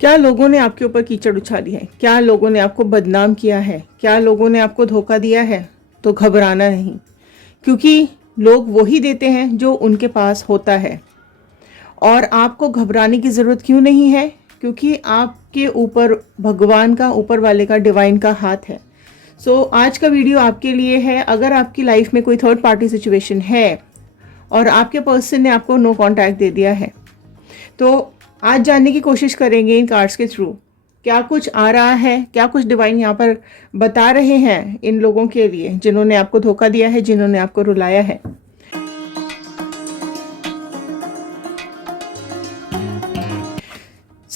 क्या लोगों ने आपके ऊपर कीचड़ उछाली है? क्या लोगों ने आपको बदनाम किया है? क्या लोगों ने आपको धोखा दिया है? तो घबराना नहीं, क्योंकि लोग वही देते हैं जो उनके पास होता है। और आपको घबराने की ज़रूरत क्यों नहीं है? क्योंकि आपके ऊपर भगवान का, ऊपर वाले का, डिवाइन का हाथ है। आज का वीडियो आपके लिए है। अगर आपकी लाइफ में कोई थर्ड पार्टी सिचुएशन है और आपके पर्सन ने आपको नो कांटेक्ट दे दिया है, तो आज जानने की कोशिश करेंगे इन कार्ड्स के थ्रू क्या कुछ आ रहा है, क्या कुछ डिवाइन यहाँ पर बता रहे हैं इन लोगों के लिए जिन्होंने आपको धोखा दिया है, जिन्होंने आपको रुलाया है।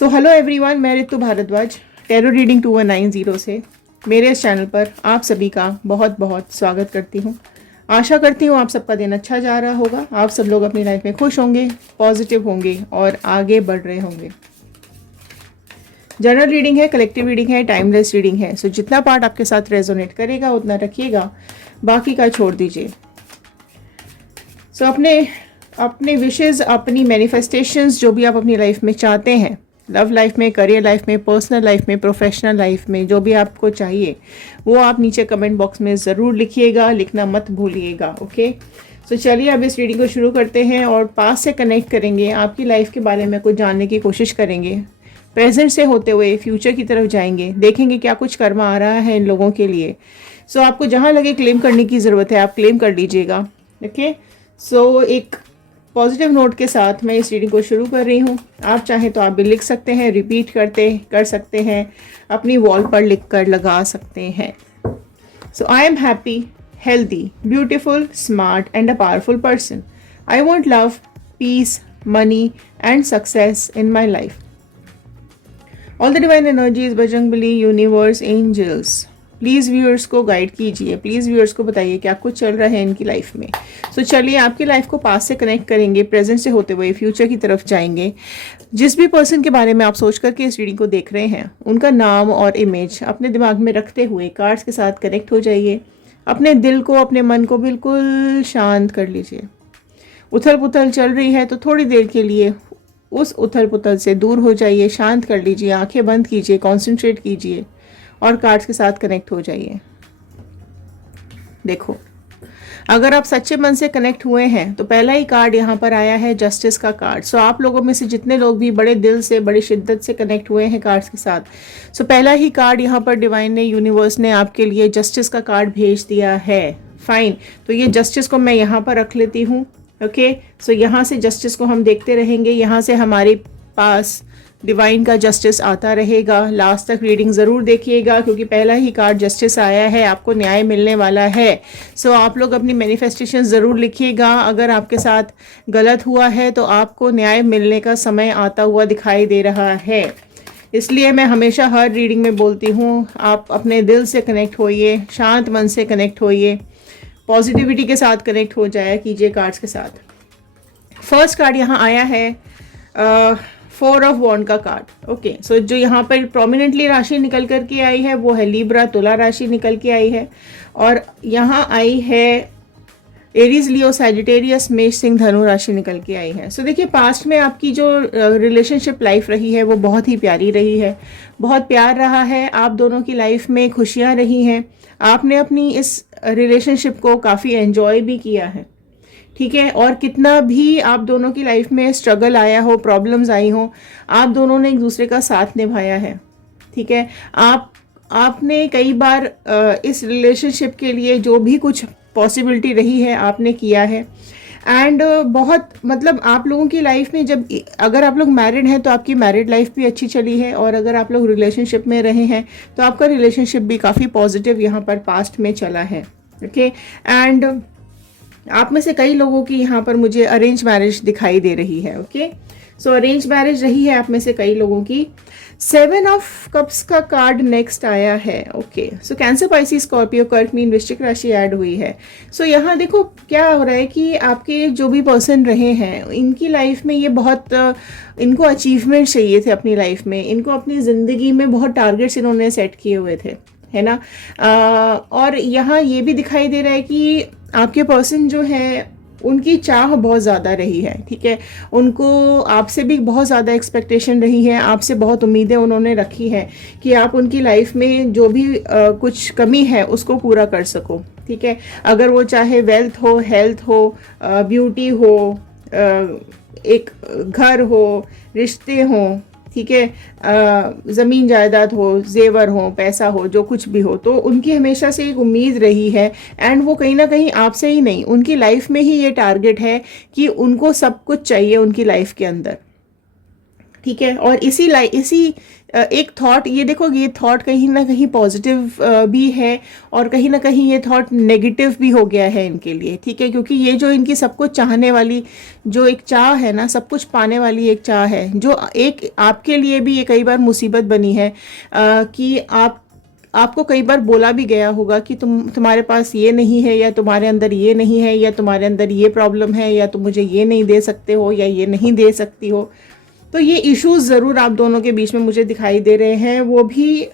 हेलो एवरीवन, मैं ऋतु भारद्वाज टैरो रीडिंग 2190 से मेरे इस चैनल पर आप सभी का बहुत बहुत स्वागत करती हूँ। आशा करती हूँ आप सबका दिन अच्छा जा रहा होगा, आप सब लोग अपनी लाइफ में खुश होंगे, पॉजिटिव होंगे और आगे बढ़ रहे होंगे। जनरल रीडिंग है, कलेक्टिव रीडिंग है, टाइमलेस रीडिंग है। जितना पार्ट आपके साथ रेजोनेट करेगा उतना रखिएगा, बाकी का छोड़ दीजिए। अपने विशेस, अपनी मैनिफेस्टेशंस जो भी आप अपनी लाइफ में चाहते हैं, लव लाइफ में, करियर लाइफ में, पर्सनल लाइफ में, प्रोफेशनल लाइफ में, जो भी आपको चाहिए वो आप नीचे कमेंट बॉक्स में ज़रूर लिखिएगा, लिखना मत भूलिएगा। ओके, चलिए अब इस रीडिंग को शुरू करते हैं और पास से कनेक्ट करेंगे, आपकी लाइफ के बारे में कुछ जानने की कोशिश करेंगे, प्रेजेंट से होते हुए फ्यूचर की तरफ जाएंगे, देखेंगे क्या कुछ कर्मा आ रहा है इन लोगों के लिए। आपको जहाँ लगे क्लेम करने की ज़रूरत है आप क्लेम कर लीजिएगा। ओके, एक पॉजिटिव नोट के साथ मैं इस रीडिंग को शुरू कर रही हूँ। आप चाहें तो आप भी लिख सकते हैं, रिपीट कर सकते हैं, अपनी वॉल पर लिख कर लगा सकते हैं। I am happy, healthy, beautiful, smart and a powerful person. I want love, peace, money and success in my life. All the divine energies, Bajrangbali, universe, angels, please viewers को गाइड कीजिए, प्लीज़ व्यूअर्स को बताइए क्या कुछ चल रहा है इनकी लाइफ में। चलिए आपकी लाइफ को पास से कनेक्ट करेंगे, प्रेजेंट से होते हुए फ्यूचर की तरफ जाएंगे। जिस भी पर्सन के बारे में आप सोच करके इस रीडिंग को देख रहे हैं, उनका नाम और इमेज अपने दिमाग में रखते हुए कार्ड्स के साथ कनेक्ट हो जाइए। अपने दिल को, अपने मन को बिल्कुल शांत कर लीजिए। उथल पुथल चल रही है तो थोड़ी देर के लिए उस उथल पुथल से दूर हो जाइए, शांत कर लीजिए, आंखें बंद कीजिए, कंसंट्रेट कीजिए और कार्ड्स के साथ कनेक्ट हो जाइए। देखो, अगर आप सच्चे मन से कनेक्ट हुए हैं तो पहला ही कार्ड यहाँ पर आया है जस्टिस का कार्ड। आप लोगों में से जितने लोग भी बड़े दिल से, बड़ी शिद्दत से कनेक्ट हुए हैं कार्ड्स के साथ, पहला ही कार्ड यहाँ पर डिवाइन ने, यूनिवर्स ने आपके लिए जस्टिस का कार्ड भेज दिया है। फाइन, तो ये जस्टिस को मैं यहाँ पर रख लेती हूँ। ओके, यहाँ से जस्टिस को हम देखते रहेंगे, यहाँ से हमारे पास डिवाइन का जस्टिस आता रहेगा। लास्ट तक रीडिंग ज़रूर देखिएगा क्योंकि पहला ही कार्ड जस्टिस आया है, आपको न्याय मिलने वाला है। आप लोग अपनी मैनिफेस्टेशन ज़रूर लिखिएगा। अगर आपके साथ गलत हुआ है तो आपको न्याय मिलने का समय आता हुआ दिखाई दे रहा है। इसलिए मैं हमेशा हर रीडिंग में बोलती हूँ, आप अपने दिल से कनेक्ट होइए, शांत मन से कनेक्ट होइए, पॉजिटिविटी के साथ कनेक्ट हो जाया कीजिए कार्ड्स के साथ। फर्स्ट कार्ड यहाँ आया है 4 ऑफ वॉन्ड का कार्ड। ओके, जो यहाँ पर प्रोमिनेंटली राशि निकल कर के आई है वो है लिब्रा, तुला राशि निकल के आई है। और यहाँ आई है एरीज, लियो, सैजिटेरियस, मेष, सिंह, धनु राशि निकल के आई है। देखिए, पास्ट में आपकी जो रिलेशनशिप लाइफ रही है वो बहुत ही प्यारी रही है, बहुत प्यार रहा है, आप दोनों की लाइफ में खुशियाँ रही हैं, आपने अपनी इस रिलेशनशिप को काफ़ी एंजॉय भी किया है। ठीक है, और कितना भी आप दोनों की लाइफ में स्ट्रगल आया हो, प्रॉब्लम्स आई हो, आप दोनों ने एक दूसरे का साथ निभाया है। ठीक है, आपने कई बार इस रिलेशनशिप के लिए जो भी कुछ पॉसिबिलिटी रही है आपने किया है। एंड बहुत मतलब आप लोगों की लाइफ में जब, अगर आप लोग मैरिड हैं तो आपकी मैरिड लाइफ भी अच्छी चली है, और अगर आप लोग रिलेशनशिप में रहे हैं तो आपका रिलेशनशिप भी काफ़ी पॉजिटिव यहाँ पर पास्ट में चला है। ओके, एंड आप में से कई लोगों की यहाँ पर मुझे अरेंज मैरिज दिखाई दे रही है। ओके, अरेंज मैरिज रही है आप में से कई लोगों की। 7 ऑफ कप्स का कार्ड नेक्स्ट आया है। ओके, कैंसर, पाइसिस, स्कॉर्पियो, कर्क, मीन, वृश्चिक राशि ऐड हुई है। यहाँ देखो क्या हो रहा है कि आपके जो भी पर्सन रहे हैं इनकी लाइफ में ये बहुत इनको अचीवमेंट चाहिए थे अपनी लाइफ में, इनको अपनी ज़िंदगी में बहुत टारगेट्स इन्होंने सेट किए हुए थे, है ना। और यहाँ ये भी दिखाई दे रहा है कि आपके पर्सन जो है उनकी चाह बहुत ज़्यादा रही है, ठीक है। उनको आपसे भी बहुत ज़्यादा एक्सपेक्टेशन रही है, आपसे बहुत उम्मीदें उन्होंने रखी है कि आप उनकी लाइफ में जो भी कुछ कमी है उसको पूरा कर सको, ठीक है। अगर वो चाहे वेल्थ हो, हेल्थ हो, ब्यूटी हो, एक घर हो, रिश्ते हों, ठीक है, ज़मीन जायदाद हो, जेवर हो, पैसा हो, जो कुछ भी हो, तो उनकी हमेशा से एक उम्मीद रही है। एंड वो कहीं ना कहीं आपसे ही नहीं, उनकी लाइफ में ही ये टारगेट है कि उनको सब कुछ चाहिए उनकी लाइफ के अंदर, ठीक है। और इसी एक थॉट, ये देखो, ये थॉट कहीं ना कहीं पॉजिटिव भी है और कहीं ना कहीं ये थॉट नेगेटिव भी हो गया है इनके लिए, ठीक है। क्योंकि ये जो इनकी सब कुछ चाहने वाली जो एक चाह है ना, सब कुछ पाने वाली एक चाह है, जो एक आपके लिए भी ये कई बार मुसीबत बनी है कि आपको कई बार बोला भी गया होगा कि तुम्हारे पास ये नहीं है, या तुम्हारे अंदर ये नहीं है, या तुम्हारे अंदर ये प्रॉब्लम है, या तुम मुझे ये नहीं दे सकते हो, या ये नहीं दे सकती हो। तो ये इश्यूज ज़रूर आप दोनों के बीच में मुझे दिखाई दे रहे हैं। वो भी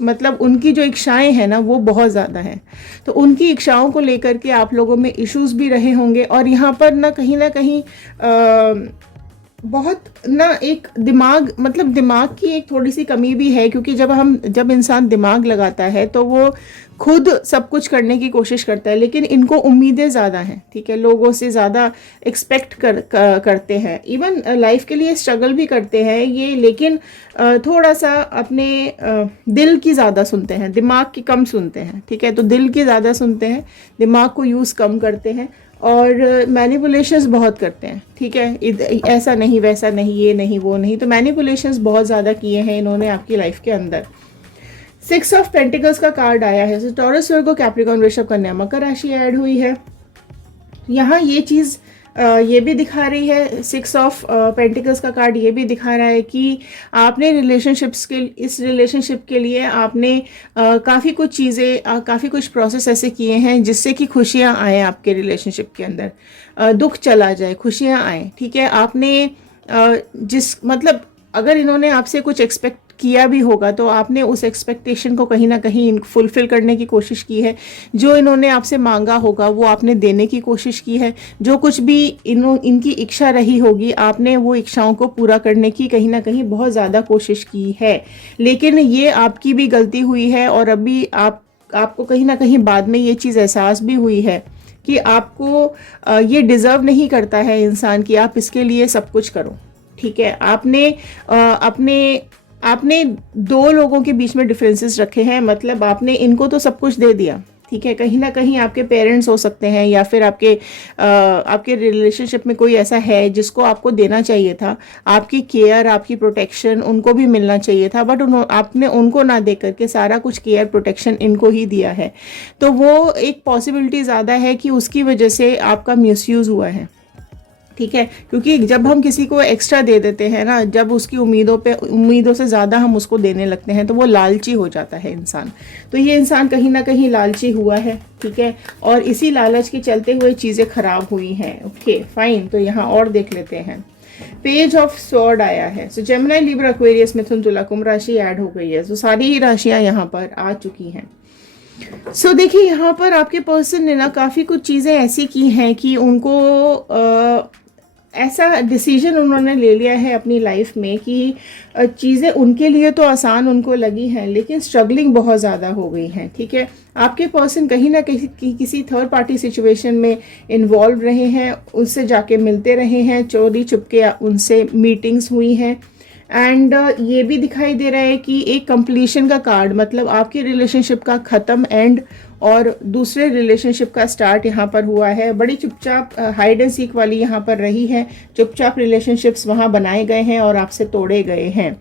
मतलब उनकी जो इच्छाएं हैं ना वो बहुत ज़्यादा हैं, तो उनकी इच्छाओं को लेकर के आप लोगों में इश्यूज भी रहे होंगे। और यहाँ पर ना कहीं बहुत ना एक दिमाग की एक थोड़ी सी कमी भी है, क्योंकि जब इंसान दिमाग लगाता है तो वो खुद सब कुछ करने की कोशिश करता है, लेकिन इनको उम्मीदें ज़्यादा हैं, ठीक है। लोगों से ज़्यादा एक्सपेक्ट करते हैं, इवन लाइफ के लिए स्ट्रगल भी करते हैं ये, लेकिन थोड़ा सा अपने दिल की ज़्यादा सुनते हैं, दिमाग की कम सुनते हैं, ठीक है। तो दिल की ज़्यादा सुनते हैं, दिमाग को यूज़ कम करते हैं और मैनिपुलेशंस बहुत करते हैं, ठीक है। ऐसा नहीं, वैसा नहीं, ये नहीं, वो नहीं, तो मैनिपुलेशंस बहुत ज़्यादा किए हैं इन्होंने आपकी लाइफ के अंदर। 6 ऑफ पेंटिकल्स का कार्ड आया है, तो टॉरस, वर्गो, कैप्रिकॉर्न, वृषभ, कन्या, मकर राशि ऐड हुई है। यहाँ ये चीज़ ये भी दिखा रही है, 6 ऑफ पेंटिकल्स का कार्ड ये भी दिखा रहा है कि आपने इस रिलेशनशिप के लिए आपने काफ़ी कुछ चीज़ें, काफ़ी कुछ प्रोसेस ऐसे किए हैं जिससे कि खुशियाँ आए आपके रिलेशनशिप के अंदर, दुख चला जाए, खुशियाँ आए, ठीक है। आपने मतलब अगर इन्होंने आपसे कुछ एक्सपेक्ट किया भी होगा तो आपने उस एक्सपेक्टेशन को कहीं ना कहीं फुलफिल करने की कोशिश की है। जो इन्होंने आपसे मांगा होगा वो आपने देने की कोशिश की है। जो कुछ भी इनकी इच्छा रही होगी आपने वो इच्छाओं को पूरा करने की कहीं ना कहीं बहुत ज़्यादा कोशिश की है। लेकिन ये आपकी भी गलती हुई है और अभी आपको कहीं ना कहीं बाद में ये चीज़ एहसास भी हुई है कि आपको ये डिज़र्व नहीं करता है इंसान कि आप इसके लिए सब कुछ करो, ठीक है। आपने दो लोगों के बीच में डिफरेंसेस रखे हैं, मतलब आपने इनको तो सब कुछ दे दिया, ठीक है। कहीं ना कहीं आपके पेरेंट्स हो सकते हैं या फिर आपके रिलेशनशिप में कोई ऐसा है जिसको आपको देना चाहिए था, आपकी केयर, आपकी प्रोटेक्शन उनको भी मिलना चाहिए था, बट आपने उनको ना दे करके सारा कुछ केयर प्रोटेक्शन इनको ही दिया है। तो वो एक पॉसिबिलिटी ज़्यादा है कि उसकी वजह से आपका मिसयूज़ हुआ है, ठीक है। क्योंकि जब हम किसी को एक्स्ट्रा दे देते हैं ना, जब उसकी उम्मीदों से ज़्यादा हम उसको देने लगते हैं तो वो लालची हो जाता है इंसान। तो ये इंसान कहीं ना कहीं लालची हुआ है, ठीक है, और इसी लालच के चलते हुए चीज़ें खराब हुई हैं। ओके फाइन, तो यहाँ और देख लेते हैं। पेज ऑफ स्वॉर्ड आया है, सो जेमिनी, लिब्रा, एक्वेरियस, मिथुन, तुला, कुंभ राशि ऐड हो गई है। सो सारी ही राशियाँ यहाँ पर आ चुकी हैं। सो देखिए यहाँ पर आपके पर्सन ने ना काफ़ी कुछ चीज़ें ऐसी की हैं कि उनको ऐसा डिसीजन उन्होंने ले लिया है अपनी लाइफ में कि चीज़ें उनके लिए तो आसान उनको लगी हैं, लेकिन स्ट्रगलिंग बहुत ज़्यादा हो गई हैं, ठीक है। आपके पर्सन कहीं ना कहीं किसी थर्ड पार्टी सिचुएशन में इन्वॉल्व रहे हैं, उससे जाके मिलते रहे हैं, चोरी चुपके उनसे मीटिंग्स हुई हैं। एंड ये भी दिखाई दे रहा है कि एक कंप्लीशन का कार्ड, मतलब आपके रिलेशनशिप का ख़त्म एंड और दूसरे रिलेशनशिप का स्टार्ट यहाँ पर हुआ है। बड़ी चुपचाप हाइड एंड सीक वाली यहाँ पर रही है, चुपचाप रिलेशनशिप्स वहाँ बनाए गए हैं और आपसे तोड़े गए हैं।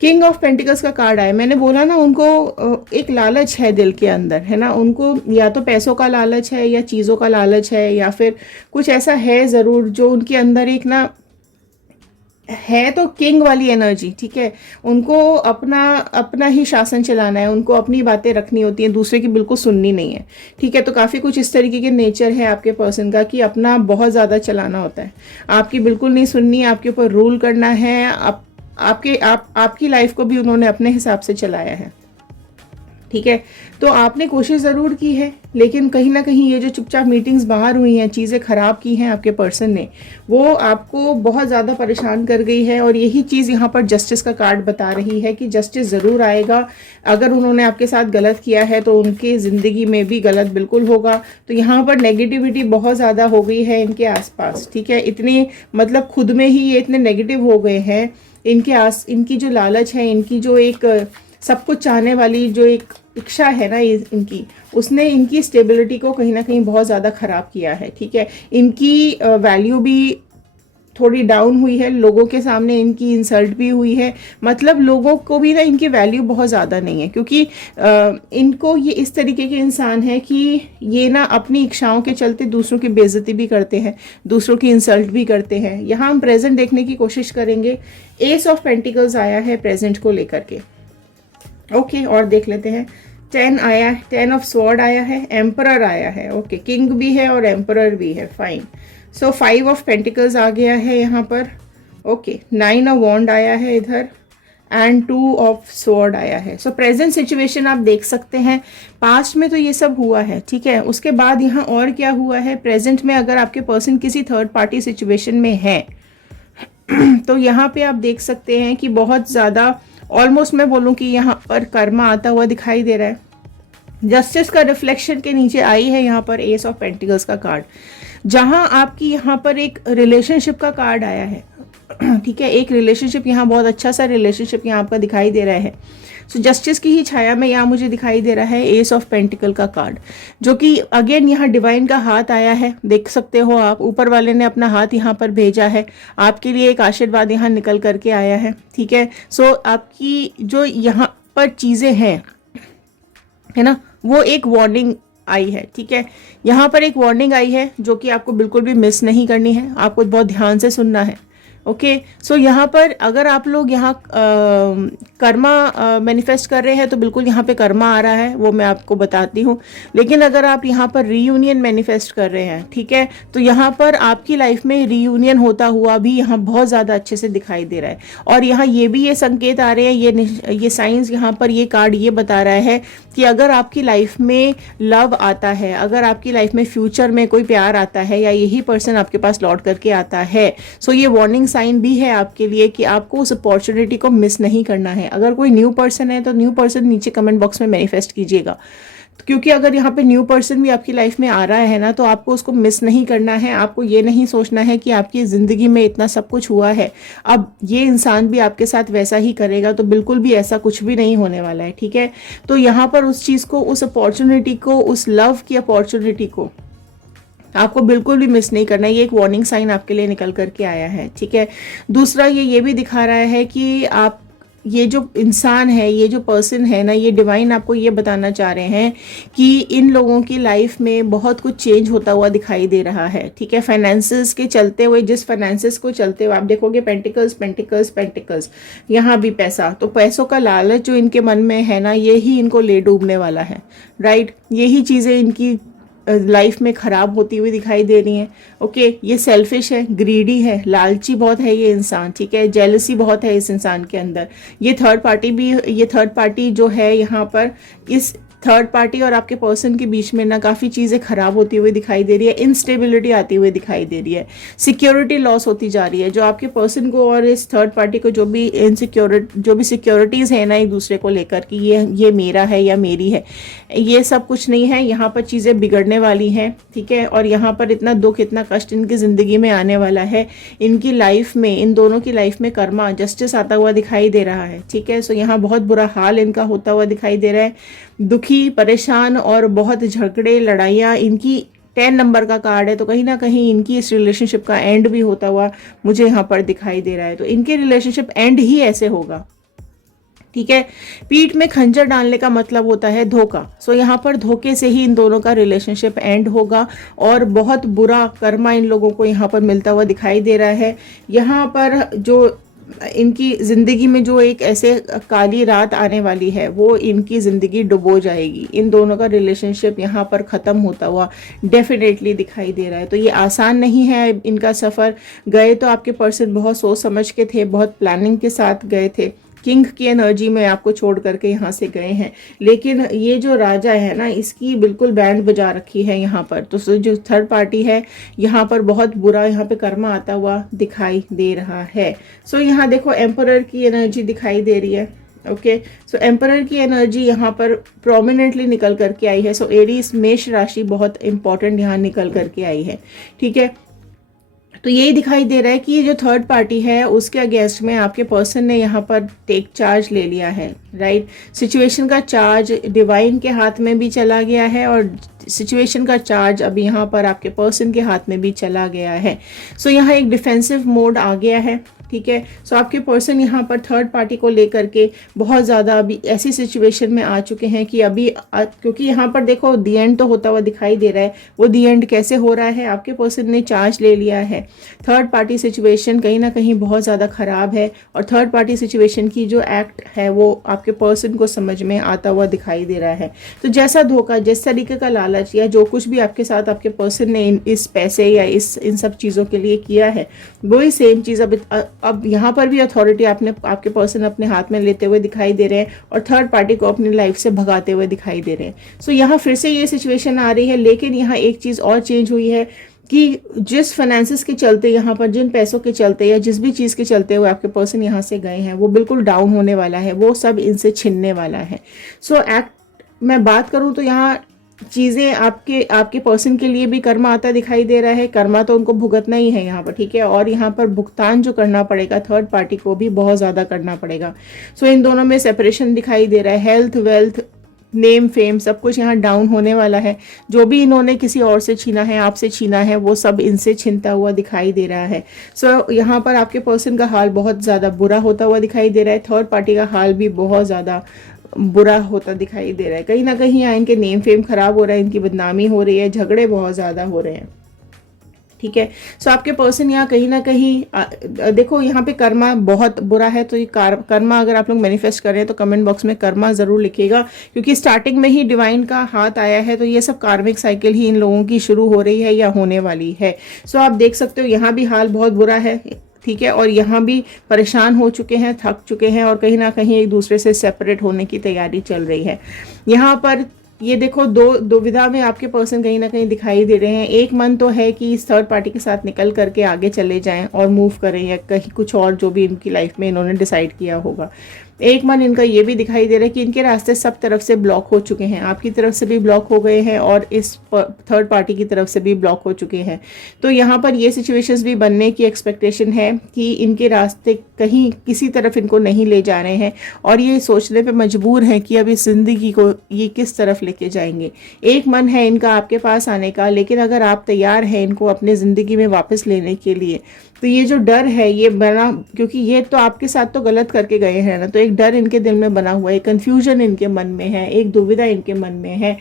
किंग ऑफ पेंटिकल्स का कार्ड आया, मैंने बोला ना उनको एक लालच है दिल के अंदर, है ना। उनको या तो पैसों का लालच है या चीज़ों का लालच है या फिर कुछ ऐसा है ज़रूर जो उनके अंदर एक ना है, तो किंग वाली एनर्जी, ठीक है। उनको अपना ही शासन चलाना है, उनको अपनी बातें रखनी होती हैं, दूसरे की बिल्कुल सुननी नहीं है, ठीक है। तो काफ़ी कुछ इस तरीके के नेचर है आपके पर्सन का कि अपना बहुत ज़्यादा चलाना होता है, आपकी बिल्कुल नहीं सुननी, आपके ऊपर रूल करना है। आपकी लाइफ को भी उन्होंने अपने हिसाब से चलाया है, ठीक है। तो आपने कोशिश ज़रूर की है, लेकिन कहीं ना कहीं ये जो चुपचाप मीटिंग्स बाहर हुई हैं, चीज़ें ख़राब की हैं आपके पर्सन ने, वो आपको बहुत ज़्यादा परेशान कर गई है। और यही चीज़ यहाँ पर जस्टिस का कार्ड बता रही है कि जस्टिस ज़रूर आएगा। अगर उन्होंने आपके साथ गलत किया है तो उनकी ज़िंदगी में भी गलत बिल्कुल होगा। तो यहाँ पर नेगेटिविटी बहुत ज़्यादा हो गई है इनके आसपास, ठीक है। इतने मतलब खुद में ही ये इतने नेगेटिव हो गए हैं। इनकी जो लालच है, इनकी जो एक सब कुछ चाहने वाली जो एक इच्छा है ना इनकी, उसने इनकी स्टेबिलिटी को कहीं ना कहीं बहुत ज़्यादा ख़राब किया है, ठीक है। इनकी वैल्यू भी थोड़ी डाउन हुई है, लोगों के सामने इनकी इंसल्ट भी हुई है। मतलब लोगों को भी ना इनकी वैल्यू बहुत ज़्यादा नहीं है, क्योंकि इनको ये इस तरीके के इंसान है कि ये ना अपनी इच्छाओं के चलते दूसरों की बेइज्जती भी करते हैं, दूसरों की इंसल्ट भी करते हैं। यहाँ हम प्रेजेंट देखने की कोशिश करेंगे। एस ऑफ पेंटिकल्स आया है प्रेजेंट को लेकर के, ओके। और देख लेते हैं 10 आया है, 10 ऑफ स्वॉर्ड आया है, एम्परर आया है, ओके। किंग भी है और एम्परर भी है, फाइन। सो 5 ऑफ पेंटिकल्स आ गया है यहाँ पर, ओके। 9 ऑफ वॉन्ड आया है इधर, एंड 2 ऑफ स्वॉर्ड आया है। सो प्रेजेंट सिचुएशन आप देख सकते हैं। पास्ट में तो ये सब हुआ है, ठीक है। उसके बाद यहाँ और क्या हुआ है प्रेजेंट में, अगर आपके पर्सन किसी थर्ड पार्टी सिचुएशन में है तो यहाँ पे आप देख सकते हैं कि बहुत ज़्यादा, ऑलमोस्ट मैं बोलूँ कि यहाँ पर कर्मा आता हुआ दिखाई दे रहा है। जस्टिस का रिफ्लेक्शन के नीचे आई है यहाँ पर एस ऑफ पेंटिकल्स का कार्ड, जहाँ आपकी यहाँ पर एक रिलेशनशिप का कार्ड आया है, ठीक है। एक रिलेशनशिप, यहाँ बहुत अच्छा सा रिलेशनशिप यहाँ आपका दिखाई दे रहा है। सो जस्टिस की ही छाया में यहाँ मुझे दिखाई दे रहा है एस ऑफ पेंटिकल का कार्ड, जो कि अगेन यहाँ डिवाइन का हाथ आया है। देख सकते हो आप, ऊपर वाले ने अपना हाथ यहाँ पर भेजा है आपके लिए, एक आशीर्वाद यहाँ निकल करके आया है, ठीक है। सो आपकी जो यहाँ पर चीज़ें हैं, है ना, वो एक वार्निंग आई है, ठीक है। यहाँ पर एक वार्निंग आई है जो कि आपको बिल्कुल भी मिस नहीं करनी है, आपको बहुत ध्यान से सुनना है, ओके। सो यहाँ पर अगर आप लोग यहाँ कर्मा मैनिफेस्ट कर रहे हैं तो बिल्कुल यहाँ पे कर्मा आ रहा है, वो मैं आपको बताती हूँ। लेकिन अगर आप यहाँ पर रीयूनियन मैनिफेस्ट कर रहे हैं, ठीक है, तो यहाँ पर आपकी लाइफ में रीयूनियन होता हुआ भी यहाँ बहुत ज़्यादा अच्छे से दिखाई दे रहा है। और यहाँ ये संकेत आ रहे हैं, ये साइंस यहाँ पर, ये कार्ड ये बता रहा है कि अगर आपकी लाइफ में लव आता है, अगर आपकी लाइफ में फ्यूचर में कोई प्यार आता है, या यही पर्सन आपके पास लौट करके आता है, सो ये वार्निंग साइन भी है आपके लिए कि आपको उस अपॉर्चुनिटी को मिस नहीं करना है। अगर कोई न्यू पर्सन है तो न्यू पर्सन नीचे कमेंट बॉक्स में मैनिफेस्ट कीजिएगा, क्योंकि अगर यहाँ पे न्यू पर्सन भी आपकी लाइफ में आ रहा है ना, तो आपको उसको मिस नहीं करना है। आपको ये नहीं सोचना है कि आपकी ज़िंदगी में इतना सब कुछ हुआ है, अब ये इंसान भी आपके साथ वैसा ही करेगा, तो बिल्कुल भी ऐसा कुछ भी नहीं होने वाला है, ठीक है। तो यहाँ पर उस चीज़ को, उस अपॉर्चुनिटी को, उस लव की अपॉर्चुनिटी को आपको बिल्कुल भी मिस नहीं करना है। ये एक वार्निंग साइन आपके लिए निकल करके आया है, ठीक है। दूसरा ये भी दिखा रहा है कि आप, ये जो इंसान है, ये जो पर्सन है ना, ये डिवाइन आपको ये बताना चाह रहे हैं कि इन लोगों की लाइफ में बहुत कुछ चेंज होता हुआ दिखाई दे रहा है, ठीक है। फाइनेंसेस के चलते हुए, जिस फाइनेंसेस को चलते हुए आप देखोगे पेंटिकल्स पेंटिकल्स पेंटिकल्स, यहाँ भी पैसा, तो पैसों का लालच जो इनके मन में है ना, यही इनको ले डूबने वाला है, राइट। यही चीज़ें इनकी लाइफ में ख़राब होती हुई दिखाई दे रही हैं, ओके। ये सेल्फिश है, ग्रीडी है, लालची बहुत है ये इंसान, ठीक है। जेलसी बहुत है इस इंसान के अंदर। ये थर्ड पार्टी जो है यहाँ पर, इस थर्ड पार्टी और आपके पर्सन के बीच में ना काफ़ी चीज़ें ख़राब होती हुई दिखाई दे रही है, इंस्टेबिलिटी आती हुई दिखाई दे रही है, सिक्योरिटी लॉस होती जा रही है। जो आपके पर्सन को और इस थर्ड पार्टी को जो भी सिक्योरिटीज़ है ना एक दूसरे को लेकर कि ये मेरा है या मेरी है, ये सब कुछ नहीं है। यहाँ पर चीज़ें बिगड़ने वाली हैं, ठीक है। और यहाँ पर इतना दुख, इतना कष्ट इनकी ज़िंदगी में आने वाला है। इनकी लाइफ में, इन दोनों की लाइफ में कर्मा जस्टिस आता हुआ दिखाई दे रहा है, ठीक है। सो यहाँ बहुत बुरा हाल इनका होता हुआ दिखाई दे रहा है, दुखी, परेशान और बहुत झगड़े, लड़ाइयाँ। इनकी 10 नंबर का कार्ड है, तो कहीं ना कहीं इनकी इस रिलेशनशिप का एंड भी होता हुआ मुझे यहाँ पर दिखाई दे रहा है। तो इनके रिलेशनशिप एंड ही ऐसे होगा, ठीक है। पीठ में खंजर डालने का मतलब होता है धोखा। सो यहाँ पर धोखे से ही इन दोनों का रिलेशनशिप एंड होगा और बहुत बुरा कर्मा इन लोगों को यहाँ पर मिलता हुआ दिखाई दे रहा है। यहाँ पर जो इनकी ज़िंदगी में जो एक ऐसे काली रात आने वाली है, वो इनकी ज़िंदगी डुबो जाएगी। इन दोनों का रिलेशनशिप यहाँ पर ख़त्म होता हुआ डेफिनेटली दिखाई दे रहा है। तो ये आसान नहीं है इनका सफ़र। गए तो आपके पर्सन बहुत सोच समझ के थे, बहुत प्लानिंग के साथ गए थे, किंग की एनर्जी में आपको छोड़ करके यहाँ से गए हैं। लेकिन ये जो राजा है ना, इसकी बिल्कुल बैंड बजा रखी है यहाँ पर। तो जो थर्ड पार्टी है यहाँ पर बहुत बुरा यहाँ पे कर्मा आता हुआ दिखाई दे रहा है। सो यहाँ देखो एम्परर की एनर्जी दिखाई दे रही है। ओके, सो एम्परर की एनर्जी यहाँ पर प्रोमिनेंटली निकल करके आई है। सो एरीज मेष राशि बहुत इंपॉर्टेंट यहाँ निकल करके आई है। ठीक है, तो यही दिखाई दे रहा है कि ये जो थर्ड पार्टी है उसके अगेंस्ट में आपके पर्सन ने यहाँ पर टेक चार्ज ले लिया है, राइट। सिचुएशन का चार्ज डिवाइन के हाथ में भी चला गया है और सिचुएशन का चार्ज अब यहाँ पर आपके पर्सन के हाथ में भी चला गया है। सो यहाँ एक डिफेंसिव मोड आ गया है। ठीक है, सो आपके पर्सन यहाँ पर थर्ड पार्टी को लेकर के बहुत ज़्यादा अभी ऐसी सिचुएशन में आ चुके हैं कि अभी क्योंकि यहाँ पर देखो दी एंड तो होता हुआ दिखाई दे रहा है। वो दी एंड कैसे हो रहा है, आपके पर्सन ने चार्ज ले लिया है। थर्ड पार्टी सिचुएशन कहीं ना कहीं बहुत ज़्यादा ख़राब है और थर्ड पार्टी सिचुएशन की जो एक्ट है वो आपके पर्सन को समझ में आता हुआ दिखाई दे रहा है। तो जैसा धोखा, जिस तरीके का लालच या जो कुछ भी आपके साथ आपके पर्सन ने इस पैसे या इन सब चीज़ों के लिए किया है, वही सेम चीज़ अब यहाँ पर भी अथॉरिटी आपके पर्सन अपने हाथ में लेते हुए दिखाई दे रहे हैं और थर्ड पार्टी को अपनी लाइफ से भगाते हुए दिखाई दे रहे हैं। सो यहाँ फिर से ये सिचुएशन आ रही है। लेकिन यहाँ एक चीज़ और चेंज हुई है कि जिस फाइनेंसिस के चलते, यहाँ पर जिन पैसों के चलते या जिस भी चीज़ के चलते हुए आपके पर्सन यहाँ से गए हैं, वो बिल्कुल डाउन होने वाला है, वो सब इनसे छिनने वाला है। सो मैं बात करूँ तो यहाँ चीज़ें आपके पर्सन के लिए भी कर्मा आता दिखाई दे रहा है। कर्मा तो उनको भुगतना ही है यहाँ पर, ठीक है। और यहाँ पर भुगतान जो करना पड़ेगा थर्ड पार्टी को भी बहुत ज़्यादा करना पड़ेगा। सो इन दोनों में सेपरेशन दिखाई दे रहा है। हेल्थ, वेल्थ, नेम, फेम सब कुछ यहाँ डाउन होने वाला है। जो भी इन्होंने किसी और से छीना है, आपसे छीना है, वो सब इनसे छिनता हुआ दिखाई दे रहा है। सो यहाँ पर आपके पर्सन का हाल बहुत ज़्यादा बुरा होता हुआ दिखाई दे रहा है। थर्ड पार्टी का हाल भी बहुत ज़्यादा बुरा होता दिखाई दे रहा है। कहीं ना कहीं यहाँ इनके नेम फेम खराब हो रहा है, इनकी बदनामी हो रही है, झगड़े बहुत ज़्यादा हो रहे हैं। ठीक है, सो आपके पर्सन यहाँ कहीं ना कहीं देखो यहाँ पे कर्मा बहुत बुरा है। तो ये कर्मा अगर आप लोग मैनिफेस्ट कर रहे हैं तो कमेंट बॉक्स में कर्मा ज़रूर लिखिएगा, क्योंकि स्टार्टिंग में ही डिवाइन का हाथ आया है। तो ये सब कार्मिक साइकिल ही इन लोगों की शुरू हो रही है या होने वाली है। सो आप देख सकते हो यहाँ भी हाल बहुत बुरा है। ठीक है, और यहाँ भी परेशान हो चुके हैं, थक चुके हैं और कहीं ना कहीं एक दूसरे से सेपरेट होने की तैयारी चल रही है। यहाँ पर ये देखो दो दुविधा में आपके पर्सन कहीं ना कहीं दिखाई दे रहे हैं। एक मन तो है कि इस थर्ड पार्टी के साथ निकल करके आगे चले जाएं और मूव करें या कहीं कुछ और जो भी इनकी लाइफ में इन्होंने डिसाइड किया होगा। एक मन इनका ये भी दिखाई दे रहा है कि इनके रास्ते सब तरफ से ब्लॉक हो चुके हैं। आपकी तरफ से भी ब्लॉक हो गए हैं और इस थर्ड पार्टी की तरफ से भी ब्लॉक हो चुके हैं। तो यहाँ पर ये सिचुएशंस भी बनने की एक्सपेक्टेशन है कि इनके रास्ते कहीं किसी तरफ इनको नहीं ले जा रहे हैं और ये सोचने पे मजबूर हैं कि अब इस ज़िंदगी को ये किस तरफ लेके जाएंगे। एक मन है इनका आपके पास आने का, लेकिन अगर आप तैयार हैं इनको अपने ज़िंदगी में वापस लेने के लिए, तो ये जो डर है ये बना, क्योंकि ये तो आपके साथ तो गलत करके गए हैं ना, तो एक डर इनके दिल में बना हुआ है, एक कन्फ्यूजन इनके मन में है, एक दुविधा इनके मन में है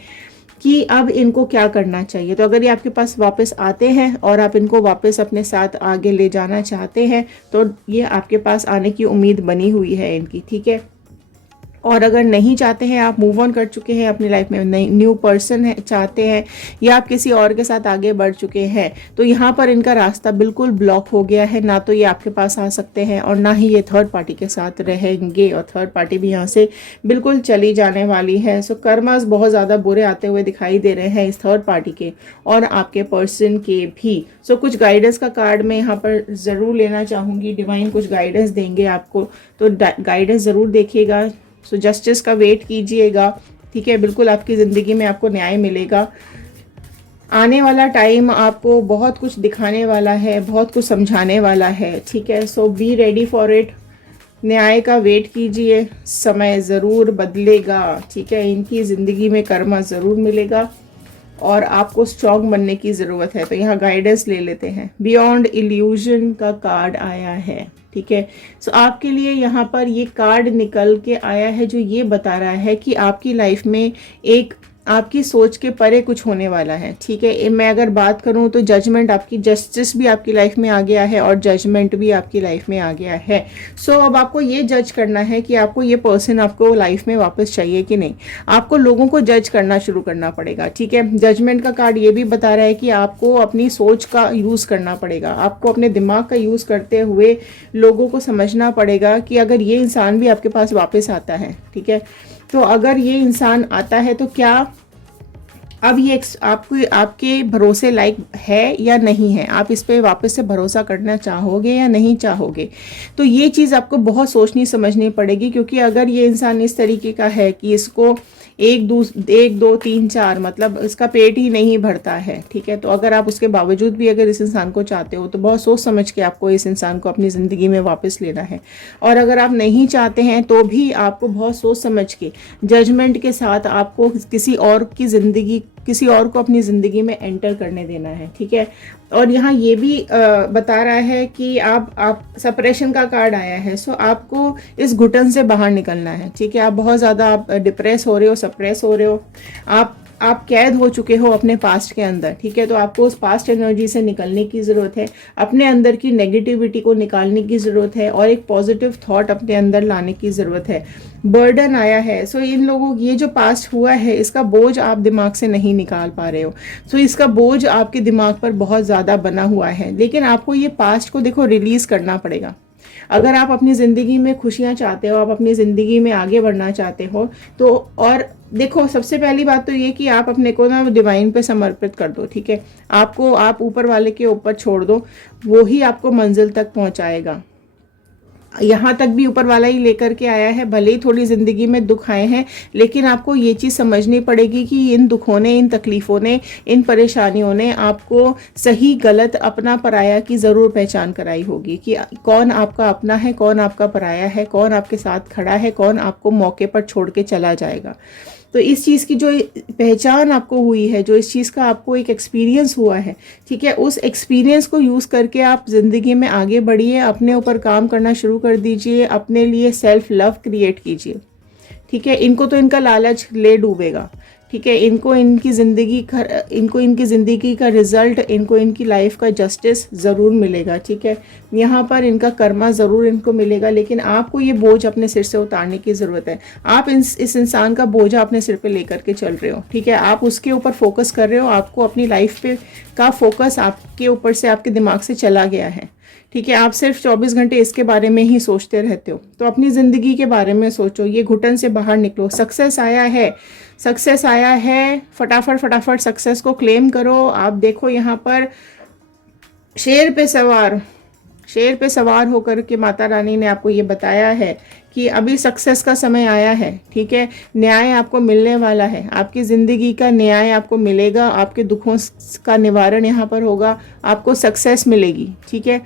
कि अब इनको क्या करना चाहिए। तो अगर ये आपके पास वापस आते हैं और आप इनको वापस अपने साथ आगे ले जाना चाहते हैं तो ये आपके पास आने की उम्मीद बनी हुई है इनकी। ठीक है, और अगर नहीं चाहते हैं, आप मूव ऑन कर चुके हैं अपनी लाइफ में, न्यू पर्सन है चाहते हैं या आप किसी और के साथ आगे बढ़ चुके हैं, तो यहाँ पर इनका रास्ता बिल्कुल ब्लॉक हो गया है। ना तो ये आपके पास आ सकते हैं और ना ही ये थर्ड पार्टी के साथ रहेंगे और थर्ड पार्टी भी यहाँ से बिल्कुल चली जाने वाली है। सो कर्मास बहुत ज़्यादा बुरे आते हुए दिखाई दे रहे हैं इस थर्ड पार्टी के और आपके पर्सन के भी। सो कुछ गाइडेंस का कार्ड मैं यहाँ पर ज़रूर लेना चाहूँगी। डिवाइन कुछ गाइडेंस देंगे आपको, तो गाइडेंस ज़रूर देखिएगा। सो जस्टिस का वेट कीजिएगा। ठीक है, बिल्कुल आपकी ज़िंदगी में आपको न्याय मिलेगा। आने वाला टाइम आपको बहुत कुछ दिखाने वाला है, बहुत कुछ समझाने वाला है। ठीक है, सो बी रेडी फॉर इट। न्याय का वेट कीजिए, समय ज़रूर बदलेगा। ठीक है, इनकी ज़िंदगी में कर्मा ज़रूर मिलेगा और आपको स्ट्रॉन्ग बनने की ज़रूरत है। तो यहाँ गाइडेंस ले लेते हैं। बियॉन्ड इल्यूजन का कार्ड आया है। ठीक है, सो आपके लिए यहाँ पर ये कार्ड निकल के आया है जो ये बता रहा है कि आपकी लाइफ में एक आपकी सोच के परे कुछ होने वाला है, ठीक है। मैं अगर बात करूं तो जजमेंट आपकी, जस्टिस भी आपकी लाइफ में आ गया है और जजमेंट भी आपकी लाइफ में आ गया है। सो अब आपको ये जज करना है कि आपको ये पर्सन आपको लाइफ में वापस चाहिए कि नहीं। आपको लोगों को जज करना शुरू करना पड़ेगा, ठीक है। जजमेंट का कार्ड ये भी बता रहा है कि आपको अपनी सोच का यूज़ करना पड़ेगा, आपको अपने दिमाग का यूज़ करते हुए लोगों को समझना पड़ेगा कि अगर ये इंसान भी आपके पास वापस आता है, ठीक है, तो अगर ये इंसान आता है तो क्या अब ये आपको आपके भरोसे लायक है या नहीं है, आप इस पे वापस से भरोसा करना चाहोगे या नहीं चाहोगे। तो ये चीज़ आपको बहुत सोचनी समझनी पड़ेगी, क्योंकि अगर ये इंसान इस तरीके का है कि इसको एक दो तीन चार मतलब इसका पेट ही नहीं भरता है, ठीक है, तो अगर आप उसके बावजूद भी अगर इस इंसान को चाहते हो तो बहुत सोच समझ के आपको इस इंसान को अपनी ज़िंदगी में वापस लेना है। और अगर आप नहीं चाहते हैं तो भी आपको बहुत सोच समझ के जजमेंट के साथ आपको किसी और को अपनी ज़िंदगी में एंटर करने देना है, ठीक है। और यहाँ ये भी बता रहा है कि आप सेपरेशन का कार्ड आया है, सो आपको इस घुटन से बाहर निकलना है, ठीक है। आप बहुत ज़्यादा आप डिप्रेस हो रहे हो, सप्रेस हो रहे हो, आप कैद हो चुके हो अपने पास्ट के अंदर, ठीक है। तो आपको उस पास्ट एनर्जी से निकलने की ज़रूरत है, अपने अंदर की नेगेटिविटी को निकालने की ज़रूरत है और एक पॉजिटिव थॉट अपने अंदर लाने की ज़रूरत है। बर्डन आया है, सो इन लोगों ये जो पास्ट हुआ है इसका बोझ आप दिमाग से नहीं निकाल पा रहे हो, सो इसका बोझ आपके दिमाग पर बहुत ज़्यादा बना हुआ है। लेकिन आपको ये पास्ट को देखो रिलीज़ करना पड़ेगा। अगर आप अपनी ज़िंदगी में खुशियाँ चाहते हो, आप अपनी ज़िंदगी में आगे बढ़ना चाहते हो, तो और देखो सबसे पहली बात तो ये कि आप अपने को ना डिवाइन पे समर्पित कर दो, ठीक है। आप ऊपर वाले के ऊपर छोड़ दो, वो ही आपको मंजिल तक पहुंचाएगा। यहाँ तक भी ऊपर वाला ही लेकर के आया है, भले ही थोड़ी ज़िंदगी में दुख आए हैं, लेकिन आपको ये चीज़ समझनी पड़ेगी कि इन दुखों ने, इन तकलीफ़ों ने, इन परेशानियों ने आपको सही गलत अपना पराया की ज़रूर पहचान कराई होगी कि कौन आपका अपना है, कौन आपका पराया है, कौन आपके साथ खड़ा है, कौन आपको मौके पर छोड़ के चला जाएगा। तो इस चीज़ की जो पहचान आपको हुई है, जो इस चीज़ का आपको एक एक्सपीरियंस हुआ है, ठीक है, उस एक्सपीरियंस को यूज़ करके आप ज़िंदगी में आगे बढ़िए, अपने ऊपर काम करना शुरू कर दीजिए, अपने लिए सेल्फ लव क्रिएट कीजिए, ठीक है। इनको तो इनका लालच ले डूबेगा, ठीक है। इनको इनकी ज़िंदगी का रिजल्ट, इनको इनकी लाइफ का जस्टिस ज़रूर मिलेगा, ठीक है। यहाँ पर इनका कर्मा ज़रूर इनको मिलेगा, लेकिन आपको ये बोझ अपने सिर से उतारने की ज़रूरत है। आप इस इंसान का बोझा अपने सिर पे लेकर के चल रहे हो, ठीक है। आप उसके ऊपर फोकस कर रहे हो, आपको अपनी लाइफ पे का फोकस आपके ऊपर से, आपके दिमाग से चला गया है, ठीक है। आप सिर्फ 24 घंटे इसके बारे में ही सोचते रहते हो, तो अपनी ज़िंदगी के बारे में सोचो, ये घुटन से बाहर निकलो। सक्सेस आया है, फटाफट सक्सेस को क्लेम करो। आप देखो यहाँ पर शेर पे सवार होकर के माता रानी ने आपको ये बताया है कि अभी सक्सेस का समय आया है, ठीक है। न्याय आपको मिलने वाला है, आपकी ज़िंदगी का न्याय आपको मिलेगा, आपके दुखों का निवारण यहाँ पर होगा, आपको सक्सेस मिलेगी, ठीक है।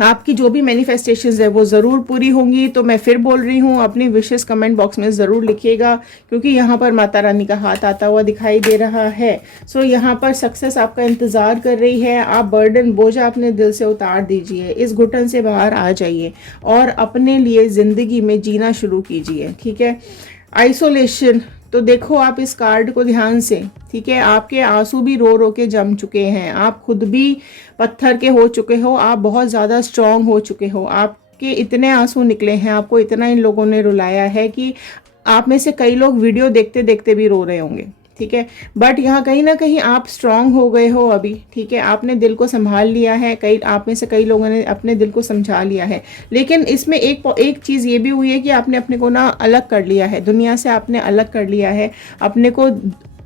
आपकी जो भी मैनिफेस्टेशंस है वो ज़रूर पूरी होंगी। तो मैं फिर बोल रही हूँ, अपनी विशेस कमेंट बॉक्स में ज़रूर लिखिएगा, क्योंकि यहाँ पर माता रानी का हाथ आता हुआ दिखाई दे रहा है। सो यहाँ पर सक्सेस आपका इंतज़ार कर रही है। आप बर्डन, बोझा अपने दिल से उतार दीजिए, इस घुटन से बाहर आ जाइए और अपने लिए ज़िंदगी में जीना शुरू कीजिए, ठीक है। आइसोलेशन, तो देखो आप इस कार्ड को ध्यान से, ठीक है। आपके आंसू भी रो रो के जम चुके हैं, आप खुद भी पत्थर के हो चुके हो, आप बहुत ज़्यादा स्ट्रांग हो चुके हो, आपके इतने आंसू निकले हैं, आपको इतना इन लोगों ने रुलाया है कि आप में से कई लोग वीडियो देखते देखते भी रो रहे होंगे, ठीक है। बट यहाँ कहीं ना कहीं आप स्ट्रांग हो गए हो अभी, ठीक है। आपने दिल को संभाल लिया है, आप में से कई लोगों ने अपने दिल को समझा लिया है। लेकिन इसमें एक चीज़ ये भी हुई है कि आपने अपने को ना अलग कर लिया है, दुनिया से आपने अलग कर लिया है, अपने को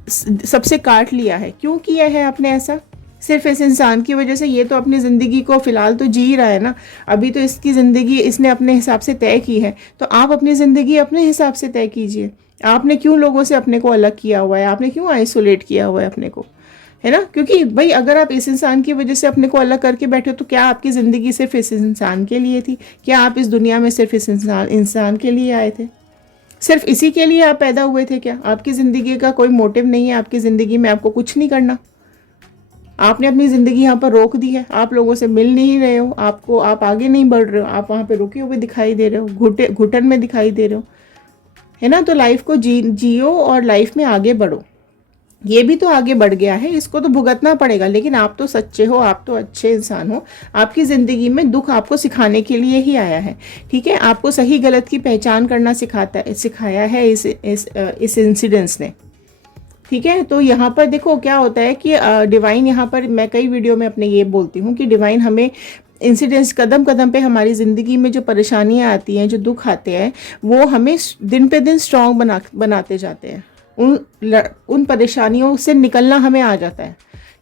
सबसे काट लिया है। क्यों किया है आपने ऐसा? सिर्फ इस इंसान की वजह से। ये तो अपनी ज़िंदगी को फ़िलहाल तो जी रहा है ना, अभी तो इसकी ज़िंदगी इसने अपने हिसाब से तय की है, तो आप अपनी ज़िंदगी अपने हिसाब से तय कीजिए। आपने क्यों लोगों से अपने को अलग किया हुआ है, आपने क्यों आइसोलेट किया हुआ है अपने को, है ना? क्योंकि भाई अगर आप इस इंसान की वजह से अपने को अलग करके बैठे हो, तो क्या आपकी ज़िंदगी सिर्फ इस इंसान के लिए थी? क्या आप इस दुनिया में सिर्फ इस इंसान के लिए आए थे? सिर्फ इसी के लिए आप पैदा हुए थे क्या? आपकी ज़िंदगी का कोई मोटिव नहीं है? आपकी ज़िंदगी में आपको कुछ नहीं करना? आपने अपनी ज़िंदगी यहाँ पर रोक दी है, आप लोगों से मिल नहीं रहे हो, आप आगे नहीं बढ़ रहे हो, आप वहाँ पे रुके हुए दिखाई दे रहे हो, घुटन में दिखाई दे रहे हो, है ना। तो लाइफ को जियो और लाइफ में आगे बढ़ो। ये भी तो आगे बढ़ गया है, इसको तो भुगतना पड़ेगा, लेकिन आप तो सच्चे हो, आप तो अच्छे इंसान हो। आपकी ज़िंदगी में दुख आपको सिखाने के लिए ही आया है, ठीक है। आपको सही गलत की पहचान करना सिखाया है इस इंसिडेंस ने, ठीक है। तो यहाँ पर देखो क्या होता है कि डिवाइन, यहाँ पर मैं कई वीडियो में अपने ये बोलती हूँ कि डिवाइन हमें इंसिडेंट्स कदम कदम पे हमारी ज़िंदगी में जो परेशानियाँ आती हैं, जो दुख आते हैं, वो हमें दिन पे दिन स्ट्रॉन्ग बनाते जाते हैं। उन परेशानियों से निकलना हमें आ जाता है,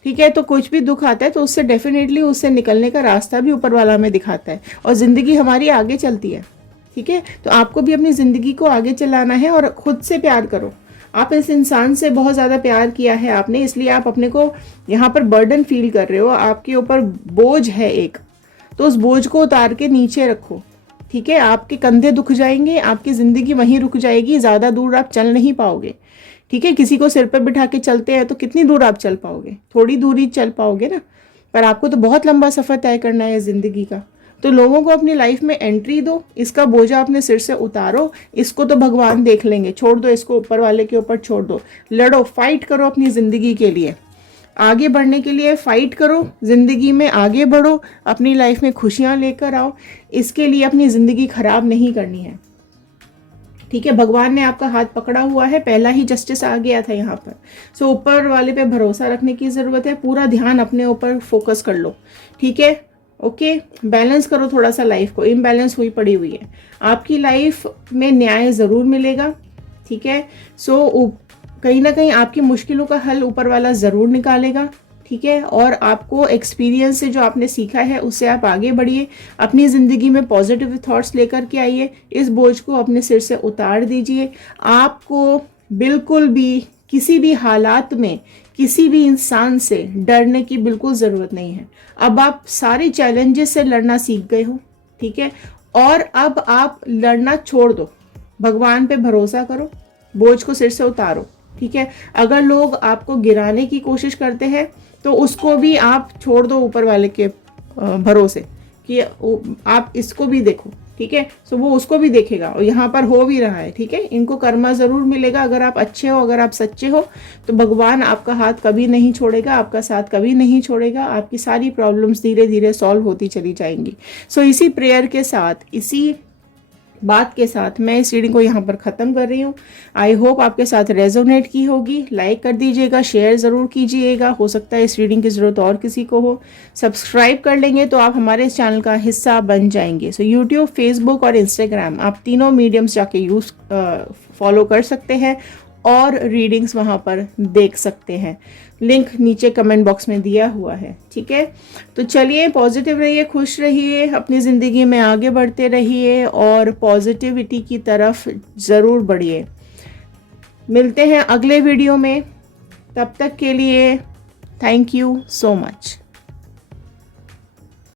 ठीक है। तो कुछ भी दुख आता है तो उससे डेफिनेटली उससे निकलने का रास्ता भी ऊपर वाला हमें दिखाता है, और ज़िंदगी हमारी आगे चलती है, ठीक है। तो आपको भी अपनी ज़िंदगी को आगे चलाना है, और ख़ुद से प्यार करो। आप इस इंसान से बहुत ज़्यादा प्यार किया है आपने, इसलिए आप अपने को यहाँ पर बर्डन फील कर रहे हो, आपके ऊपर बोझ है एक, तो उस बोझ को उतार के नीचे रखो, ठीक है। आपके कंधे दुख जाएंगे, आपकी ज़िंदगी वहीं रुक जाएगी, ज़्यादा दूर आप चल नहीं पाओगे, ठीक है। किसी को सिर पर बिठा के चलते हैं तो कितनी दूर आप चल पाओगे, थोड़ी दूरी चल पाओगे ना, पर आपको तो बहुत लंबा सफ़र तय करना है ज़िंदगी का। तो लोगों को अपनी लाइफ में एंट्री दो, इसका बोझा अपने सिर से उतारो, इसको तो भगवान देख लेंगे, छोड़ दो इसको, ऊपर वाले के ऊपर छोड़ दो। लड़ो, फाइट करो अपनी ज़िंदगी के लिए, आगे बढ़ने के लिए फाइट करो, ज़िंदगी में आगे बढ़ो, अपनी लाइफ में खुशियाँ लेकर आओ। इसके लिए अपनी ज़िंदगी ख़राब नहीं करनी है, ठीक है। भगवान ने आपका हाथ पकड़ा हुआ है, पहला ही जस्टिस आ गया था यहाँ पर। सो ऊपर वाले पे भरोसा रखने की ज़रूरत है, पूरा ध्यान अपने ऊपर फोकस कर लो, ठीक है। ओके, बैलेंस करो थोड़ा सा लाइफ को, इम्बैलेंस हुई पड़ी हुई है। आपकी लाइफ में न्याय ज़रूर मिलेगा, ठीक है। सो कहीं ना कहीं आपकी मुश्किलों का हल ऊपर वाला ज़रूर निकालेगा, ठीक है। और आपको एक्सपीरियंस से जो आपने सीखा है उससे आप आगे बढ़िए, अपनी ज़िंदगी में पॉजिटिव थॉट्स लेकर के आइए, इस बोझ को अपने सिर से उतार दीजिए। आपको बिल्कुल भी किसी भी हालात में किसी भी इंसान से डरने की बिल्कुल ज़रूरत नहीं है। अब आप सारे चैलेंजेस से लड़ना सीख गए हो, ठीक है। और अब आप लड़ना छोड़ दो, भगवान पे भरोसा करो, बोझ को सिर से उतारो, ठीक है। अगर लोग आपको गिराने की कोशिश करते हैं तो उसको भी आप छोड़ दो ऊपर वाले के भरोसे, कि आप इसको भी देखो, ठीक है। सो वो उसको भी देखेगा, और यहाँ पर हो भी रहा है, ठीक है। इनको कर्मा ज़रूर मिलेगा, अगर आप अच्छे हो, अगर आप सच्चे हो, तो भगवान आपका हाथ कभी नहीं छोड़ेगा, आपका साथ कभी नहीं छोड़ेगा। आपकी सारी प्रॉब्लम्स धीरे धीरे सॉल्व होती चली जाएंगी। सो इसी प्रेयर के साथ, इसी बात के साथ मैं इस रीडिंग को यहाँ पर ख़त्म कर रही हूँ। आई होप आपके साथ रेजोनेट की होगी। लाइक कर दीजिएगा, शेयर ज़रूर कीजिएगा, हो सकता है इस रीडिंग की ज़रूरत और किसी को हो। सब्सक्राइब कर लेंगे तो आप हमारे इस चैनल का हिस्सा बन जाएंगे। सो यूट्यूब, फेसबुक और इंस्टाग्राम, आप तीनों मीडियम्स जाके फॉलो कर सकते हैं और रीडिंग्स वहाँ पर देख सकते हैं। लिंक नीचे कमेंट बॉक्स में दिया हुआ है, ठीक है। तो चलिए, पॉजिटिव रहिए, खुश रहिए, अपनी ज़िंदगी में आगे बढ़ते रहिए और पॉजिटिविटी की तरफ ज़रूर बढ़िए। मिलते हैं अगले वीडियो में, तब तक के लिए थैंक यू सो मच।